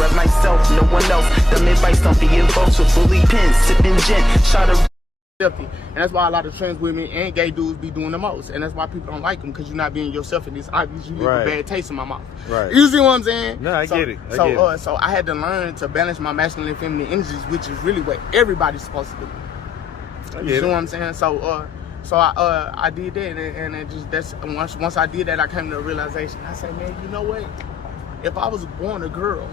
rep myself, no one else. Dumb advice don't be invoked with bully pins, sipping gin, shot of. And that's why a lot of trans women and gay dudes be doing the most, and that's why people don't like them, because you're not being yourself, and it's obvious you leave a bad taste in my mouth. Right. You see what I'm saying? No, I get it. So I had to learn to balance my masculine and feminine energies, which is really what everybody's supposed to do. You see what I'm saying? So I did that, and it just that's once I did that, I came to a realization. I said, man, you know what? If I was born a girl,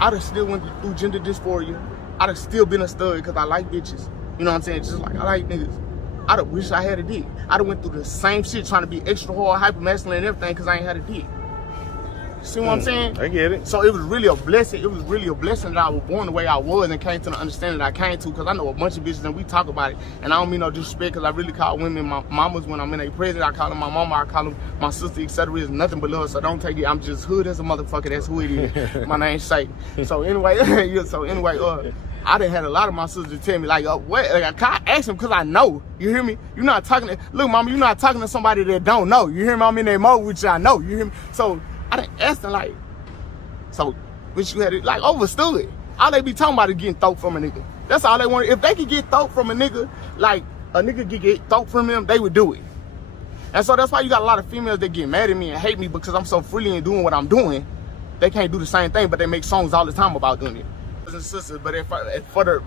I'd have still went through gender dysphoria. I'd have still been a stud because I like bitches. You know what I'm saying? Just like I like niggas. I'd have wished I had a dick. I'd have went through the same shit trying to be extra hard, hyper masculine and everything because I ain't had a dick. See what I'm saying? I get it. So it was really a blessing. It was really a blessing that I was born the way I was and came to the understanding that I came to, because I know a bunch of bitches and we talk about it. And I don't mean no disrespect, because I really call women my mamas when I'm in a present. I call them my mama, I call them my sister, etc. It's nothing but love, so don't take it. I'm just hood as a motherfucker. That's who it is. My name's Shay. So anyway, I done had a lot of my sisters tell me, like, what? Like, I ask them because I know. You hear me? You're not talking to, look, mama, you're not talking to somebody that don't know. You hear me? I'm in that mode, which I know. You hear me? So I done asked them, like, so, which you had it, like, overstood. All they be talking about is getting throat from a nigga. That's all they want. If they could get throat from a nigga, like, a nigga could get throat from them, they would do it. And so that's why you got a lot of females that get mad at me and hate me because I'm so freely in doing what I'm doing. They can't do the same thing, but they make songs all the time about doing it. And sisters, but for the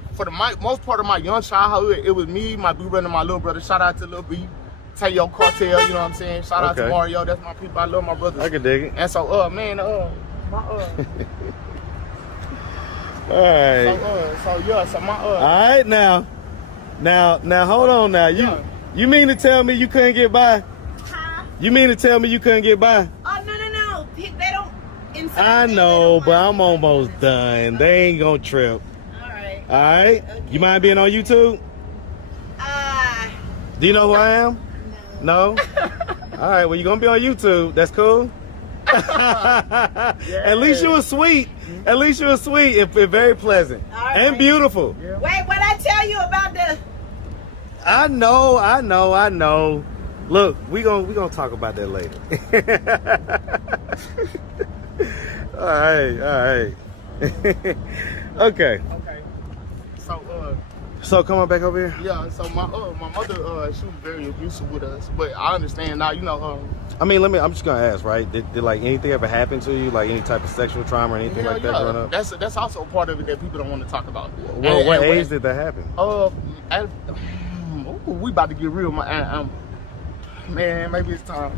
most part of my young childhood, it was me, my big brother, and my little brother. Shout out to Lil B, Tayo Cartel, you know what I'm saying? Shout out to Mario, that's my people. I love my brothers. I can dig it. And so, man, all right. All right, now, hold on now. You mean to tell me you couldn't get by? Huh? You mean to tell me you couldn't get by? Oh, no. They don't. I know, but I'm almost done. They ain't gonna trip. All right. Okay. You mind being on YouTube? Do you know who I am? No. All right. Well, you're gonna be on YouTube. That's cool. At least you were sweet. At least you were sweet and very pleasant and beautiful. Yeah. Wait, what I tell you about the? I know. Look, we gonna talk about that later. All right. Okay. So come on back over here. Yeah. So my mother, she was very abusive with us, but I understand now. You know. I mean, I'm just gonna ask, right? Did like anything ever happen to you, like any type of sexual trauma or anything like that growing up? That's also a part of it that people don't want to talk about. Well, what age did that happen? We about to get real, man. Maybe it's time.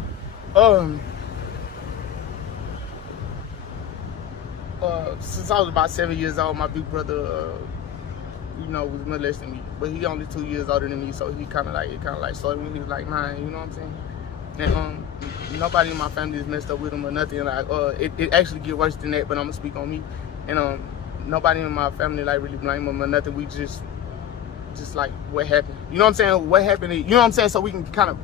Since I was about 7 years old, my big brother, was molesting me. But he only 2 years older than me, so he kind of like started when he was like 9. You know what I'm saying? And nobody in my family is messed up with him or nothing. Like, it actually get worse than that. But I'm gonna speak on me. And nobody in my family like really blame him or nothing. We just like what happened. You know what I'm saying? What happened? You know what I'm saying? So we can kind of,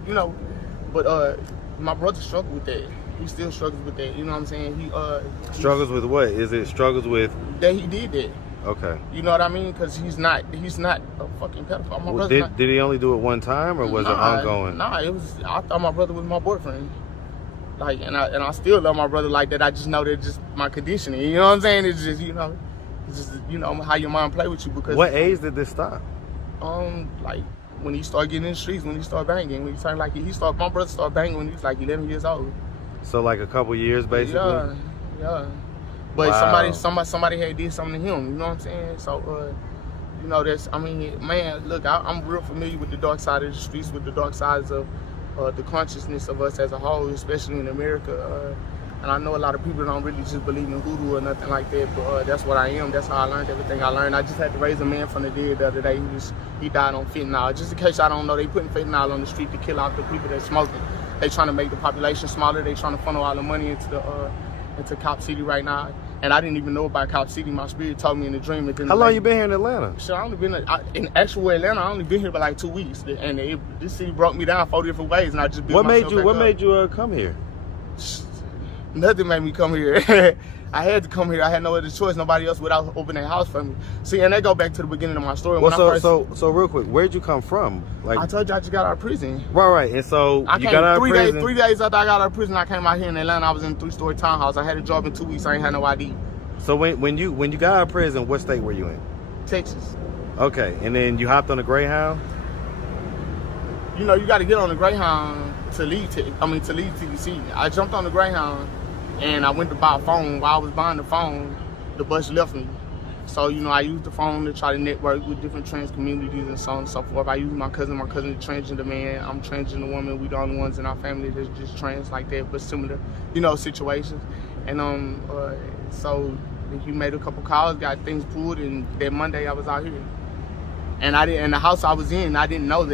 But my brother struggled with that. He still struggles with that. You know what I'm saying? He struggles with what? Is it struggles with that he did that? Okay. You know what I mean? Because he's not a fucking pedophile. My brother did he only do it one time, or was it ongoing? Nah, I thought my brother was my boyfriend. Like, and I still love my brother like that. I just know that just my conditioning. You know what I'm saying? It's just how your mind play with you. Because what age did this stop? Like when he started getting in the streets, when he started banging, when he started my brother started banging when he was like 11 years old. So like a couple years, basically. Yeah. But wow. somebody had did something to him. You know what I'm saying? So that's. I mean, man, look, I'm real familiar with the dark side of the streets, with the dark sides of the consciousness of us as a whole, especially in America. And I know a lot of people don't really just believe in voodoo or nothing like that, but that's what I am. That's how I learned everything I learned. I just had to raise a man from the dead the other day. He died on fentanyl. Just in case I don't know, they putting fentanyl on the street to kill off the people that's smoking. They trying to make the population smaller. They trying to funnel all the money into Cop City right now. And I didn't even know about Cop City. My spirit told me in a dream. How long you been here in Atlanta? Shit, I only been in actual Atlanta. I only been here for like 2 weeks, and this city broke me down 4 different ways, and I just built myself back up. What made you come here? Nothing made me come here. I had to come here. I had no other choice. Nobody else would open their house for me. See, and that go back to the beginning of my story. Well, so real quick, where'd you come from? Like I told you, I just got out of prison. Right. And so you got out of prison. 3 days after I got out of prison, I came out here in Atlanta. I was in a 3-story townhouse. I had a job in 2 weeks. I ain't had no ID. So when you got out of prison, what state were you in? Texas. Okay, and then you hopped on a Greyhound? You know, you got to get on the Greyhound to leave TDC. I jumped on the Greyhound and I went to buy a phone. While I was buying the phone, the bus left me. So, you know, I used the phone to try to network with different trans communities and so on and so forth. I used my cousin is a transgender man. I'm transgender woman. We the only ones in our family that's just trans like that, but similar, you know, situations. And so he made a couple calls, got things pulled, and that Monday I was out here. And the house I was in, I didn't know that